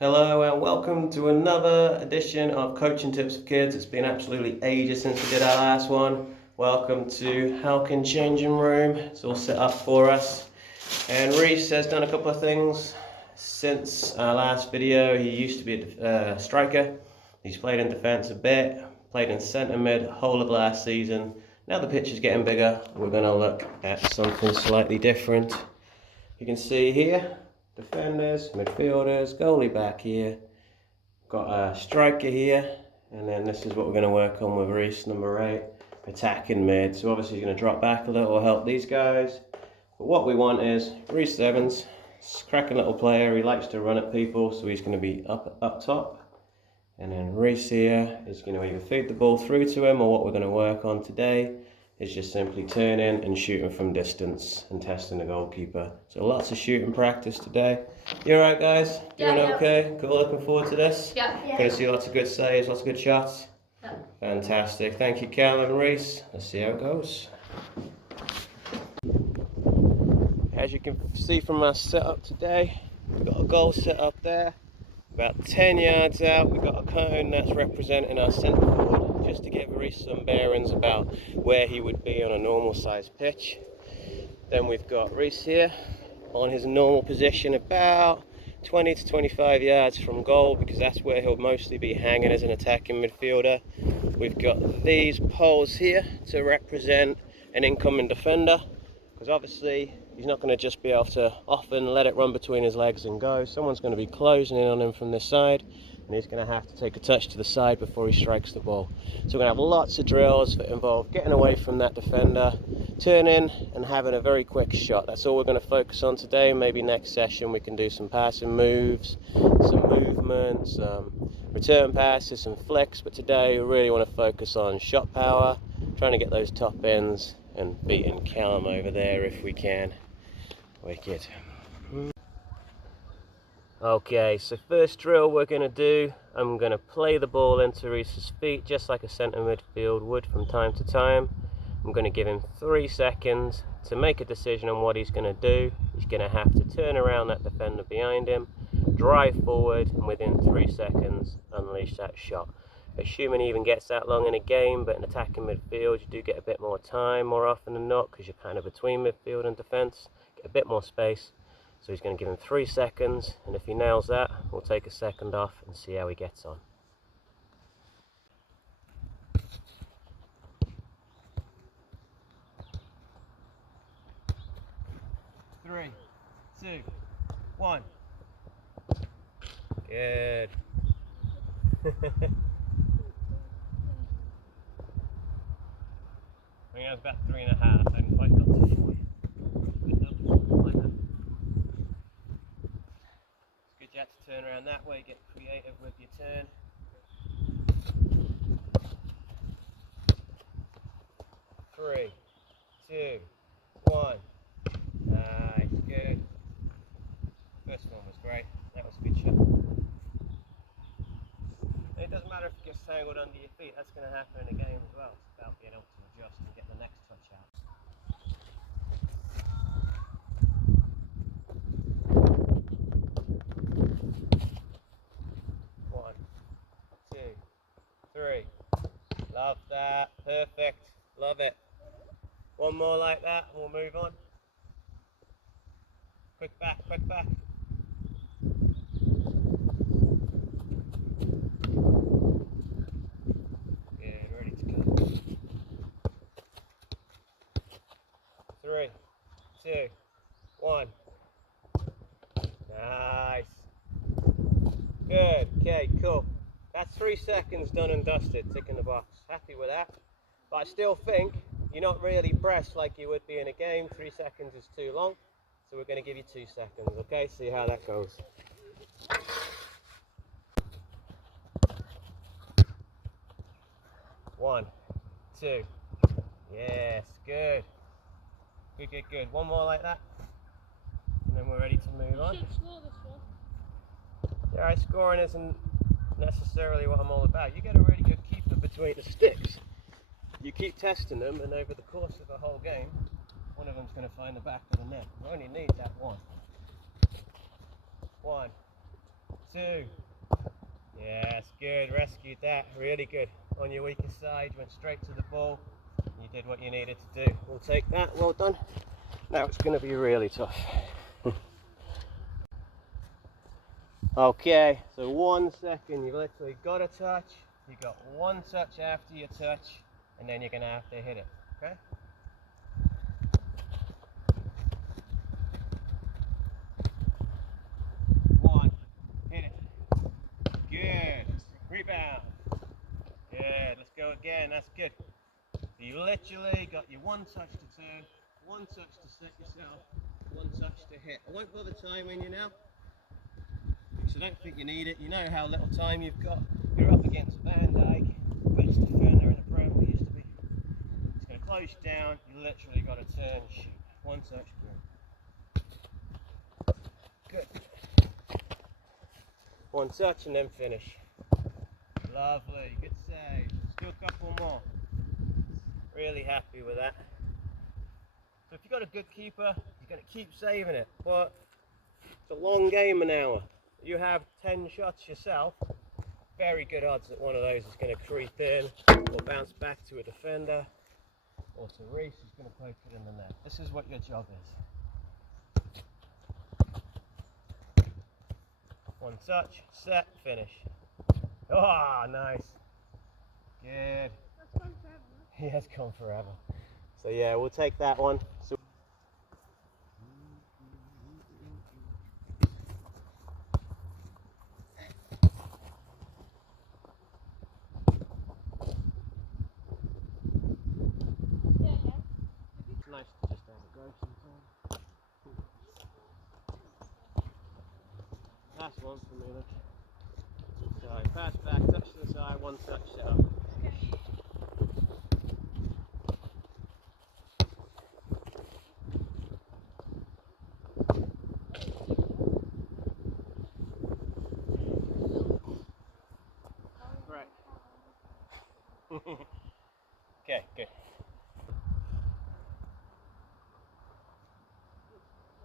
Hello and welcome to another edition of Coaching Tips for Kids. It's been absolutely ages since we did our last one. Welcome to Halkin Changing Room. It's all set up for us. And Rhys has done a couple of things since our last video. He used to be a striker. He's played in defence a bit, played in centre mid whole of last season. Now the pitch is getting bigger. We're going to look at something slightly different. You can see here, defenders, midfielders, goalie back here. Got a striker here, and then this is what we're going to work on with Rhys, number 8, attacking mid. So obviously he's going to drop back a little, help these guys. But what we want is Rhys Evans, cracking little player. He likes to run at people, so he's going to be up top. And then Rhys here is going to either feed the ball through to him, or what we're going to work on today is just simply turning and shooting from distance and testing the goalkeeper. So lots of shooting practice today. You alright guys? Doing okay? Cool, looking forward to this? Yeah. Going to see lots of good saves, lots of good shots? Yeah. Fantastic. Thank you, Callum and Rhys. Let's see how it goes. As you can see from our setup today, we've got a goal set up there. About 10 yards out, we've got a cone that's representing our centre forward, just to give Rhys some bearings about where he would be on a normal sized pitch. Then we've got Rhys here on his normal position, about 20 to 25 yards from goal, because that's where he'll mostly be hanging as an attacking midfielder. We've got these poles here to represent an incoming defender, because obviously he's not going to just be able to often let it run between his legs and go. Someone's going to be closing in on him from this side, and he's going to have to take a touch to the side before he strikes the ball. So we're going to have lots of drills that involve getting away from that defender, turning and having a very quick shot. That's all we're going to focus on today. Maybe next session we can do some passing moves, some movement, some return passes, some flicks, but today we really want to focus on shot power, trying to get those top ends and beating Callum over there if we can. Wicked. Okay, so first drill we're going to do, I'm going to play the ball into Rhys's feet just like a centre midfield would from time to time. I'm going to give him 3 seconds to make a decision on what he's going to do. He's going to have to turn around that defender behind him, drive forward, and within 3 seconds unleash that shot. Assuming he even gets that long in a game, but in attacking midfield you do get a bit more time more often than not, because you're kind of between midfield and defence, get a bit more space. So he's going to give him 3 seconds, and if he nails that, we'll take a second off and see how he gets on. Three, two, one. Good. I think that was about 3.5. I haven't quite got to 4 yet. It's good you have to turn around that way, get creative with your turn. Three, two, one. Nice, good. First one was great. That was a good shot. And it doesn't matter if it gets tangled under your feet, that's going to happen in a game as well. It's about being able to adjust and get the next touch out. One, two, three. Love that. Perfect. Love it. One more like that and we'll move on. Quick back, quick back. Good, ready to go. 3, 2, 1. Nice. Good, okay, cool. That's 3 seconds done and dusted, ticking the box. Happy with that. But I still think you're not really pressed like you would be in a game. 3 seconds is too long. So we're going to give you 2 seconds, okay? See how that goes. One, two. Yes, good. Good, good, good. One more like that. And then we're ready to move on. You should score this one. Yeah, right, scoring isn't necessarily what I'm all about. You get a really good keeper between the sticks. You keep testing them, and over the course of the whole game, one of them's going to find the back of the net. We only need that one. 1, 2. Yes, good, rescued that, really good. On your weaker side, went straight to the ball. You did what you needed to do. We'll take that, well done. Now it's going to be really tough. Okay, so 1 second, you've literally got a touch, you got 1 touch after your touch, and then you're going to have to hit it, okay? 1, hit it, good, rebound, good, let's go again, that's good. You literally got your 1 touch to turn, 1 touch to set yourself, 1 touch to hit. I won't bother timing you now, because I don't think you need it. You know how little time you've got. You're up against Van Dyke, best defender in the Prem, he used to be. It's going to close you down, you literally got to turn, shoot. 1 touch, good. 1 touch and then finish. Lovely, good save. Let's do a couple more. Really happy with that. So if you've got a good keeper, you're going to keep saving it, but it's a long game, an hour. You have 10 shots yourself, very good odds that one of those is going to creep in or bounce back to a defender or to Rhys, who's going to poke it in the net. This is what your job is. 1 touch, set, finish. Oh, nice. Good. That's gone forever. He has gone forever. So yeah, we'll take that one. So Yeah, yeah. it's nice to just have a go sometimes. Last one for me, look. So pass back, touch to the side, 1 touch, set up. Right. Okay, good.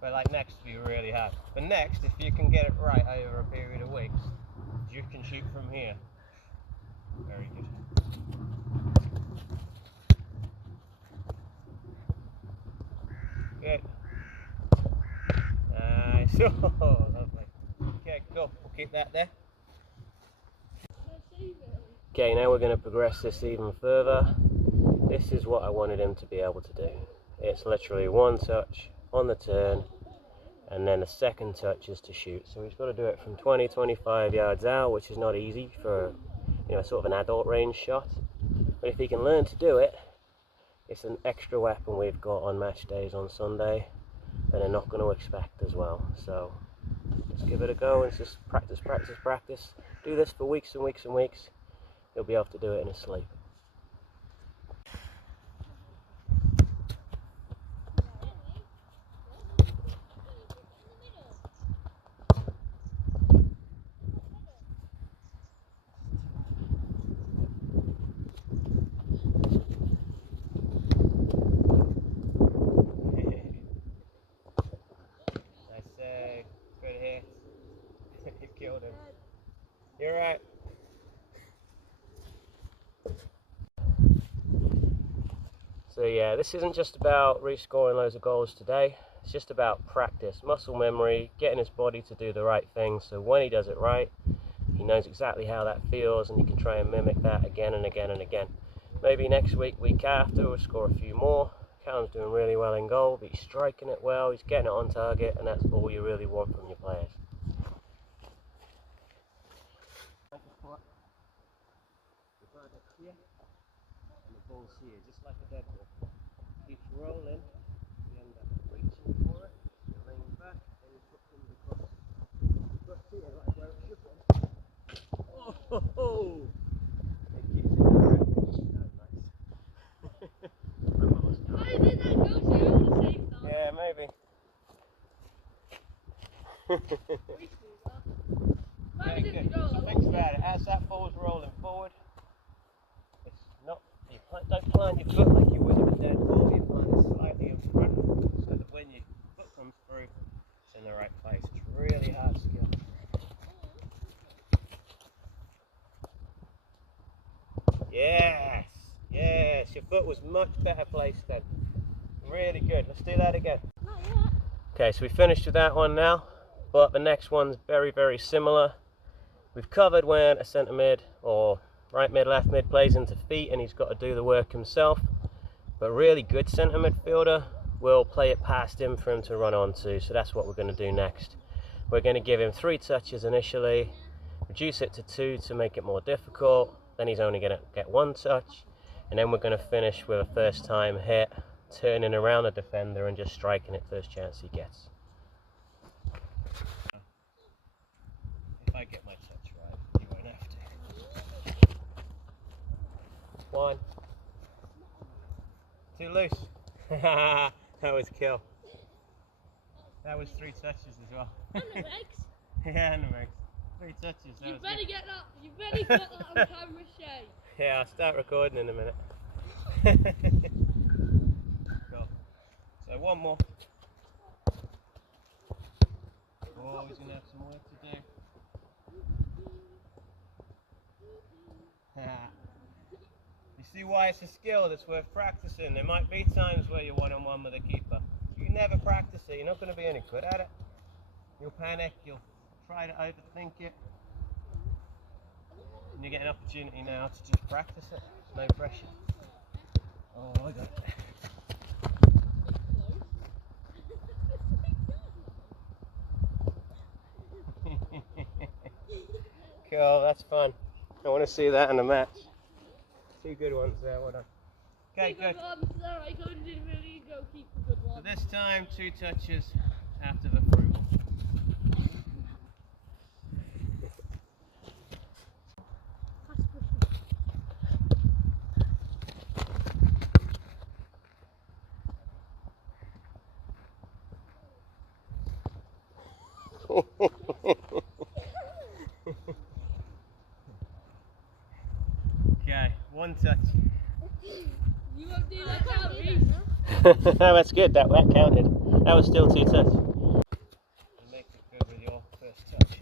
But like next will be really hard. But next, if you can get it right over a period of weeks, you can shoot from here. Very good. Good. Nice. Oh, lovely. Okay, cool. We'll keep that there. Okay, now we're going to progress this even further. This is what I wanted him to be able to do. It's literally 1 touch on the turn, and then the second touch is to shoot. So he's got to do it from 20-25 yards out, which is not easy for, you know, sort of an adult range shot. But if he can learn to do it, it's an extra weapon we've got on match days on Sunday, and they're not going to expect as well. So let's give it a go and just practice, practice, practice. Do this for weeks and weeks and weeks. He'll be able to do it in his sleep. Nice save. Good hit. You killed him. You're right. So yeah, this isn't just about Rhys scoring loads of goals today. It's just about practice, muscle memory, getting his body to do the right thing. So when he does it right, he knows exactly how that feels, and he can try and mimic that again and again and again. Maybe next week, week after, we'll score a few more. Callum's doing really well in goal, but he's striking it well, he's getting it on target, and that's all you really want from your players. And the ball's here, just like a dead ball. Keeps rolling, you end up reaching for it, you lean back, and your foot comes across. But here, like where it should be. Oh, ho, ho. It keeps it going. Oh, nice. Why did that go to? I would have saved that. Yeah, maybe. Why Okay, did good. it go? So think about it. As that ball's rolling forward, it's not. You don't plant your foot like you would with a dead ball. You plant it slightly in front, so that when your foot comes through, it's in the right place. It's really hard skill. Yes, yes, your foot was much better placed then. Really good. Let's do that again. Not yet. Okay, so we finished with that one now, but the next one's very, very similar. We've covered when a centre mid or right mid, left mid plays into feet and he's got to do the work himself. But a really good centre midfielder will play it past him for him to run onto, so that's what we're going to do next. We're going to give him 3 touches initially, reduce it to 2 to make it more difficult, then he's only going to get 1 touch, and then we're going to finish with a first time hit, turning around the defender and just striking it first chance he gets. If I get my touch right, you won't have to. 1. Too loose. That was kill. That was 3 touches as well. And the legs. Yeah, and the legs. 3 touches. You better get that. You better get that on camera, Shay. Yeah, I'll start recording in a minute. Cool. So 1 more. Oh, he's gonna have some work to do. You see why it's a skill that's worth practicing. There might be times where you're one-on-one with a keeper. If you never practice it, you're not going to be any good at it. You'll panic, you'll try to overthink it. And you get an opportunity now to just practice it. No pressure. Oh, I got it. Cool, that's fun. I want to see that in the match. 2 good ones there, well done. Okay, good. So this time, 2 touches after the through ball. Okay, 1 touch. You won't do that now, Rhys. That's good, that counted. That was still 2 touches. Make it good with your first touch.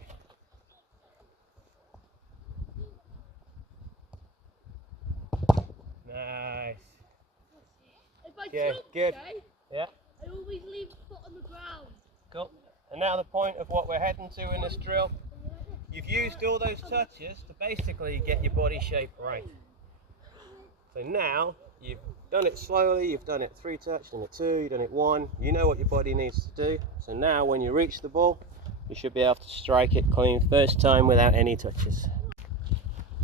Nice. If I Okay, jump, good. Shay, Yeah, I always leave the foot on the ground. cool. And now the point of what we're heading to in this drill. You've used all those touches to basically get your body shape right. So now, you've done it slowly, you've done it 3 touch, done it 2, you've done it 1. You know what your body needs to do. So now when you reach the ball, you should be able to strike it clean first time without any touches.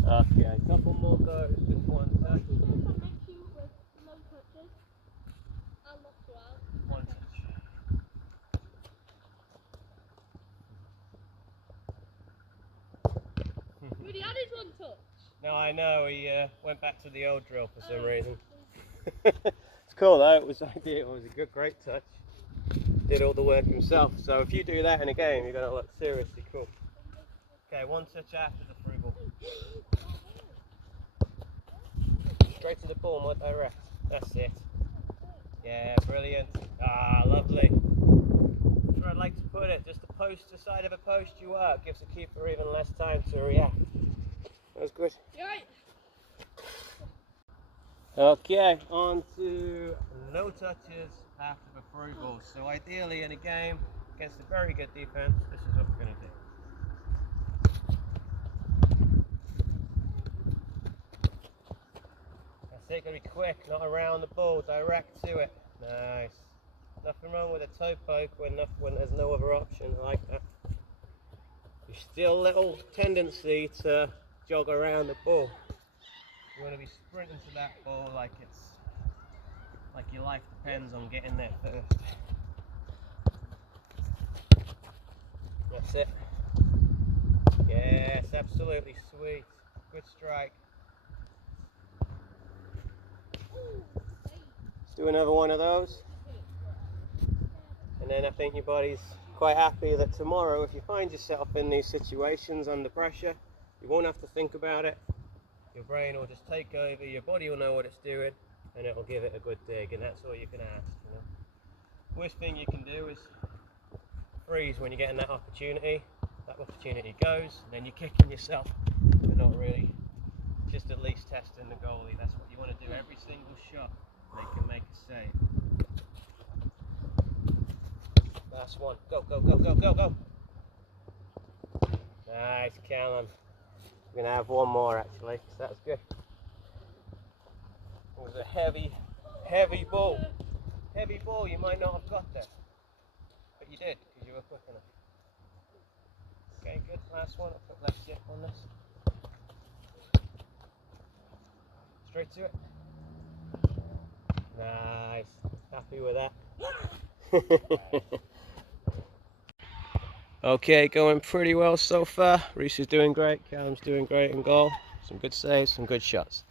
Okay, a couple more goes with 1 touch. 1 touch. Really added 1 touch. No, I know, he went back to the old drill for some reason. It's cool though, it was ideal, it was a great touch. Did all the work himself, so if you do that in a game, you're going to look seriously cool. Okay, 1 touch after the through ball. Straight to the ball, more direct. That's it. Yeah, brilliant. Ah, lovely. Where I'd like to put it, just the side of a post you are, gives the keeper even less time to react. That was good. Right. Okay, on to no touches after the through ball. So ideally in a game against a very good defense, this is what we're going to do. That's it, got to be quick, not around the ball, direct to it. Nice. Nothing wrong with a toe poke when there's no other option. I like that. There's still a little tendency to jog around the ball. You want to be sprinting to that ball like your life depends on getting there first. That's it. Yes, absolutely sweet. Good strike. Let's do another one of those. And then I think your body's quite happy that tomorrow, if you find yourself in these situations under pressure, you won't have to think about it. Your brain will just take over, your body will know what it's doing, and it will give it a good dig, and that's all you can ask. You know? Worst thing you can do is freeze when you're getting that opportunity. That opportunity goes, and then you're kicking yourself for not really just at least testing the goalie. That's what you want to do every single shot. They can make a save. Last one. Go, go, go, go, go, go. Nice, Callum. We're going to have one more actually, so that's good. It was a heavy ball. Heavy ball, you might not have got there. But you did, because you were quick enough. Okay, good. Last one. I'll put left dip on this. Straight to it. Nice. Happy with that. Okay, going pretty well so far. Rhys is doing great. Callum's doing great in goal. Some good saves, some good shots.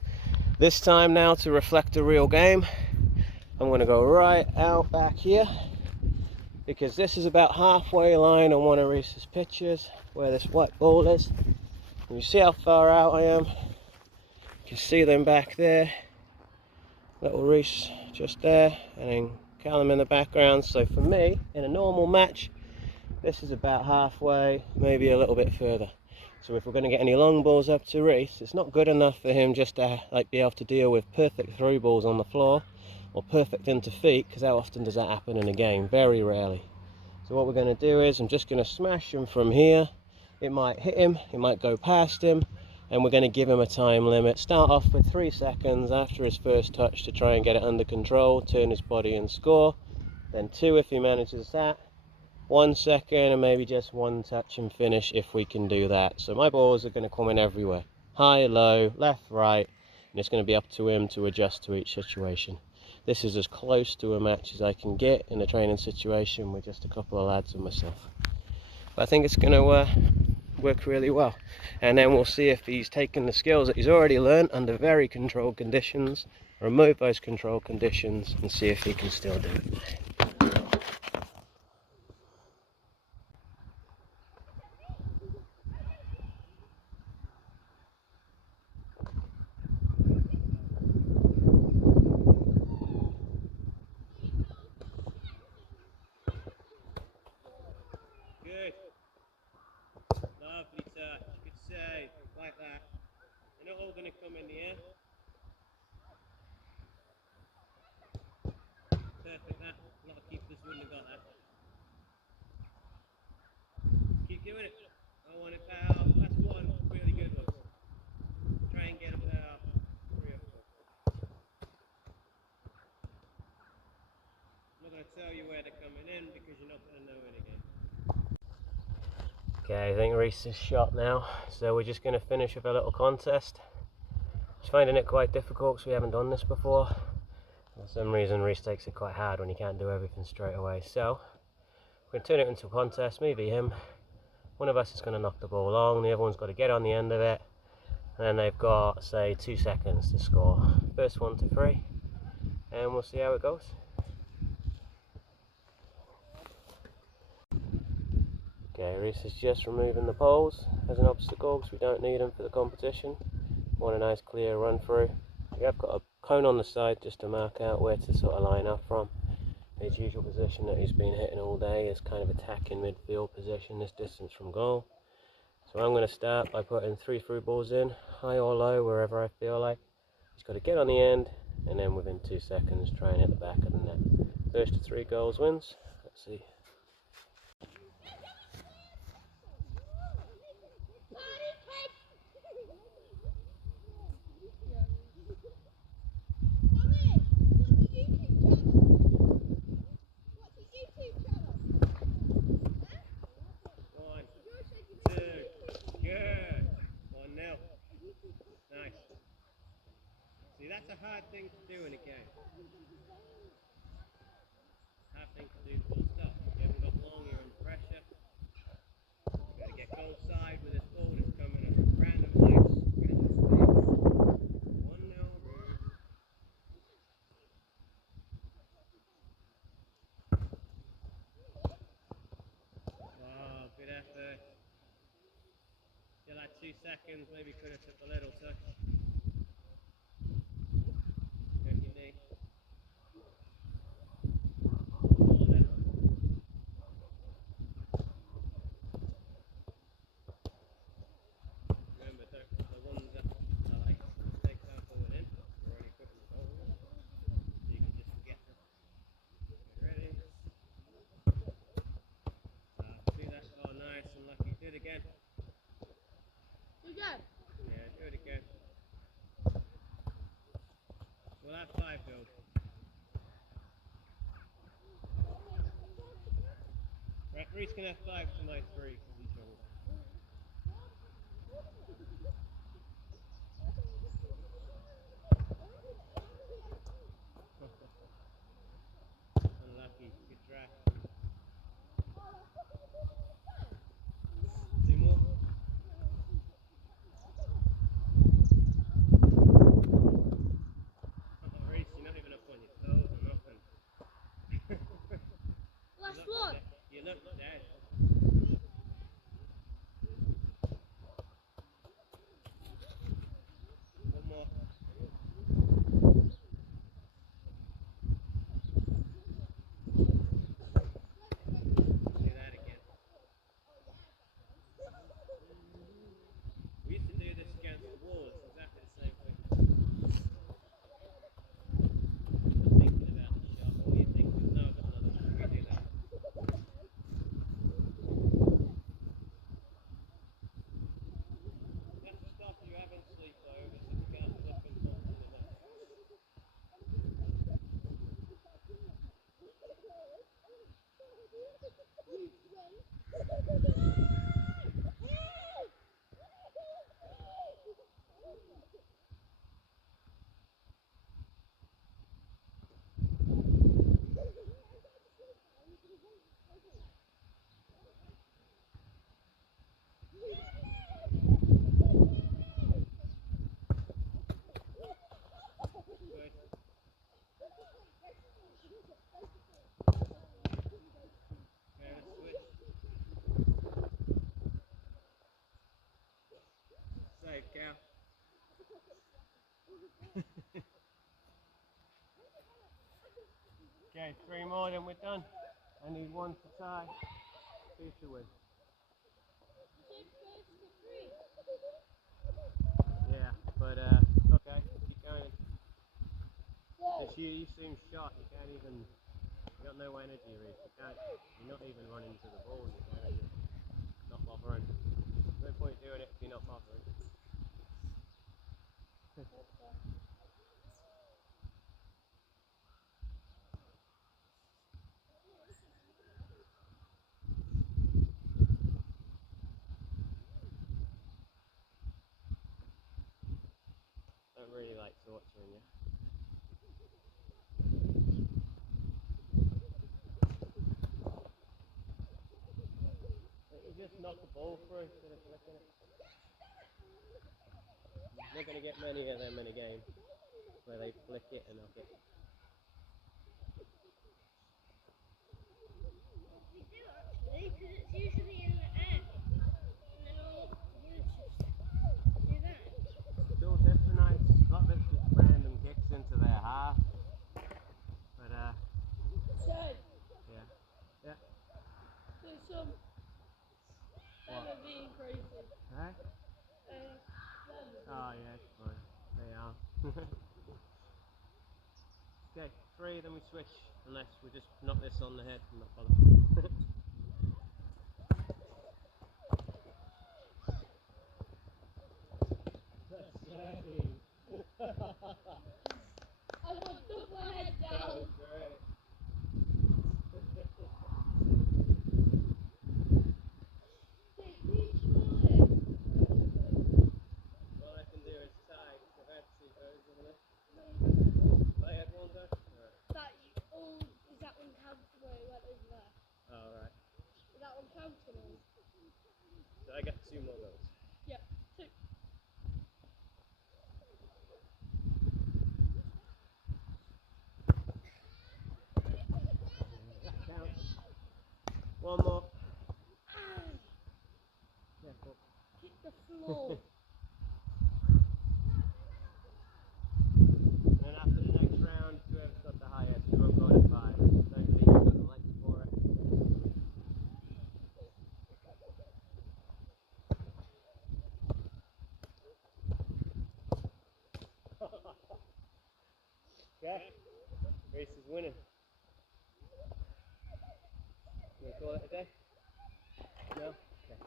This time now to reflect a real game. I'm going to go right out back here, because this is about halfway line on one of Rhys's pitches where this white ball is. And you see how far out I am? You can see them back there. Little Rhys just there, and then Callum in the background. So for me, in a normal match, this is about halfway, maybe a little bit further. So if we're going to get any long balls up to Rhys, it's not good enough for him just to be able to deal with perfect through balls on the floor or perfect into feet, because how often does that happen in a game? Very rarely. So what we're going to do is I'm just going to smash him from here. It might hit him, it might go past him, and we're going to give him a time limit. Start off with 3 seconds after his first touch to try and get it under control, turn his body and score. Then 2 if he manages that. 1 second, and maybe just 1 touch and finish if we can do that. So my balls are going to come in everywhere. High, low, left, right, and it's going to be up to him to adjust to each situation. This is as close to a match as I can get in a training situation with just a couple of lads and myself. But I think it's going to work really well. And then we'll see if he's taken the skills that he's already learned under very controlled conditions, remove those controlled conditions, and see if he can still do it. Good. Lovely touch. Good save. Like that. They're not all going to come in the air. Perfect that. A lot of keepers wouldn't have got that. Keep doing it. I want it about. That's one really good one. Try and get about 3 or 4. I'm not going to tell you where they're coming in because you're not going to know it again. Okay, I think Rhys is shot now, so we're just going to finish with a little contest. Just finding it quite difficult because we haven't done this before. For some reason Rhys takes it quite hard when he can't do everything straight away. So we're going to turn it into a contest, maybe him. One of us is going to knock the ball long, the other one's got to get on the end of it, and then they've got, say, 2 seconds to score. First one to 3, and we'll see how it goes. Okay, Rhys is just removing the poles as an obstacle because we don't need them for the competition. Want a nice clear run through. We have got a cone on the side just to mark out where to sort of line up from. His usual position that he's been hitting all day is kind of attacking midfield position, this distance from goal. So I'm going to start by putting 3 through balls in, high or low, wherever I feel like. He's got to get on the end, and then within 2 seconds try and hit the back of the net. First to 3 goals wins. Let's see. See, that's a hard thing to do in a game. Hard thing to do full stop. You haven't got long, you're under pressure. You've got to get goal side with this ball that's coming at random heights, random speeds. 1-0 Rhys. Oh, good effort. Still had 2 seconds, maybe could have took a little touch. Remember, the ones that are like We'll have 5 goals. Right, Rhys can have 5 to my 3 because he's young. Unlucky, good try. 2 more. Rhys, you're not even up on your toes or nothing. Last one. You look dead. One more. Do that again. We used to do this against the wall, it's exactly the same thing. I'm thinking about the shot. What do you think? No, I've got another one. We do that. That's the stuff you have in sleepovers if you can't flip and pump in the net. Save, Cal. Okay, 3 more, then we're done. I need 1 to tie. 2 to win. Yeah, but okay, keep going. Because you seem shot, you can't even, you got no energy, Rhys. You're not even running to the ball, you can't even, not bothering. No point doing it if you're not bothering. Don't really like torturing you. You just knock the ball through instead of flicking it. You're not going to get many of them in a game where they flick it and knock it. We do actually, because it's usually in the air. And then all you just do that. Still, that's a nice, a lot of it's just random kicks into their half. But So, yeah. Yeah. there's some that are being crazy. Right? Oh yeah, it's fine. They are. Okay, 3, then we switch. Unless we just knock this on the head and not bother. I will put my head That down. was great. All I can do is tie, because I've had 2 goes, haven't I? I had 1 go? Alright. Is that one counting where it went over there? Alright. Is that one counting or? So I got 2 more goals. Yeah, 2. That counts. 1 more. Careful. Hit the floor. And then after the next round, whoever's got the highest, we won't go to 5. Don't think you've got the legs for it. Okay, Rhys is winning. You want to call it a day? No? Okay.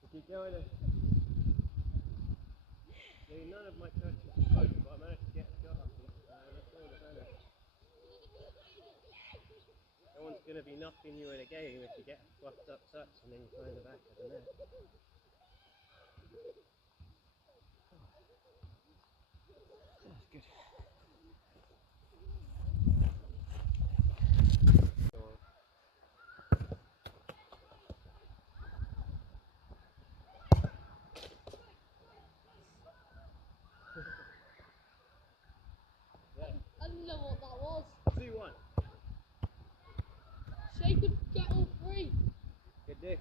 We'll keep going then. See, none of my touches were good, but I managed to get a shot off each time. No one's going to be knocking you in a game if you get a fluffed up touch and then you find the back of the net. That's good. I didn't know what that was. 2-1. Shay could get all three. Good day.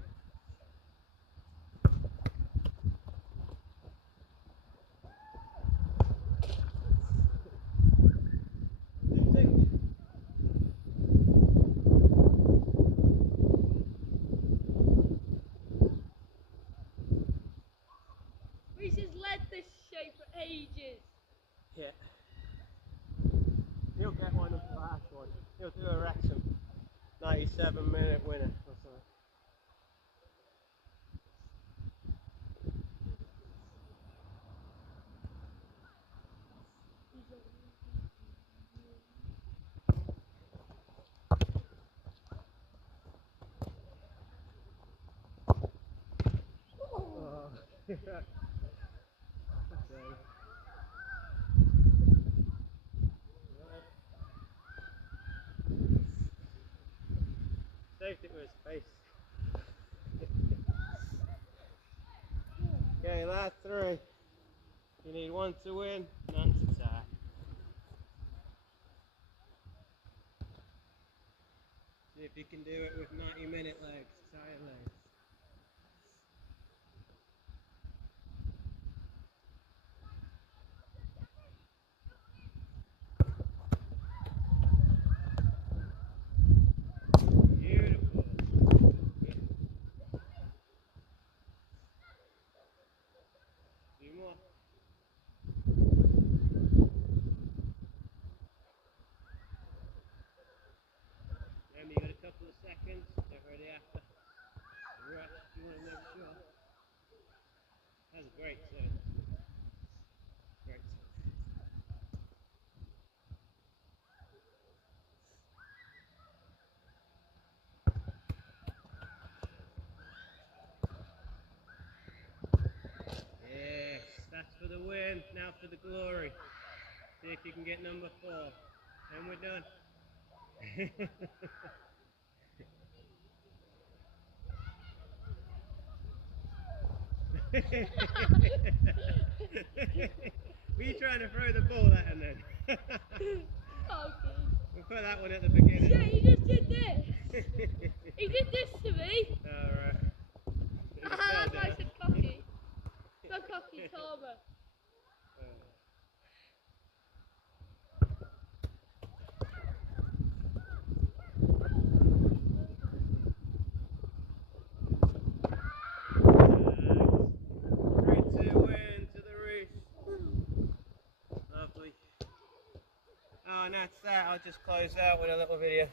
Rhys has led this Shay for ages. Yeah. He'll get one of the last one. He'll do a Wrexham 97-minute winner or something. Oh. Saved it with his face. Okay, last three. You need one to win, none to tie. See if you can do it with 90-minute legs, tired legs. Beautiful. Few more. Remember, you got a couple of seconds. Get ready after. Right, you want to make sure. That's a great serve. Great serve. Yes, that's for the win. Now for the glory. See if you can get number 4. And we're done. Were you trying to throw the ball at him then? Okay. We'll put that one at the beginning. Yeah, he just did this. He did this to me. Alright. That's nice and cocky. So cocky, Torma. Lovely. Oh, and that's that. I'll just close out with a little video.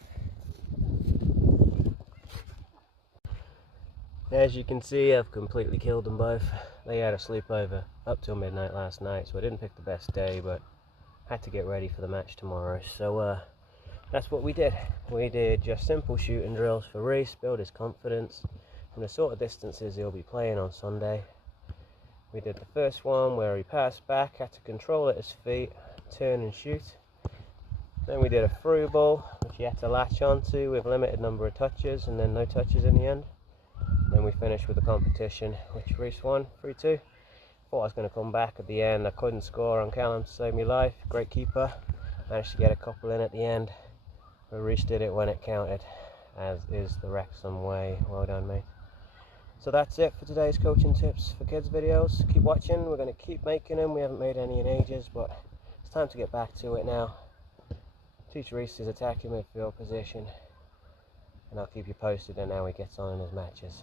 As you can see, I've completely killed them both. They had a sleepover up till midnight last night, so I didn't pick the best day, but had to get ready for the match tomorrow. So that's what we did. We did just simple shooting drills for Rhys, build his confidence from the sort of distances he'll be playing on Sunday. We did the first one where he passed back, had to control at his feet, turn and shoot. Then we did a through ball, which he had to latch onto with limited number of touches and then no touches in the end. Then we finished with the competition, which Rhys won 3-2. Thought I was going to come back at the end. I couldn't score on Callum to save me life. Great keeper. Managed to get a couple in at the end. But Rhys did it when it counted, as is the Wrexham way. Well done, mate. So that's it for today's coaching tips for kids videos. Keep watching. We're going to keep making them. We haven't made any in ages, but it's time to get back to it now. Teach Rhys his attacking midfield position, and I'll keep you posted on how he gets on in his matches.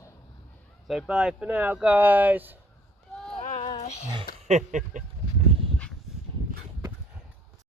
So bye for now, guys. Bye.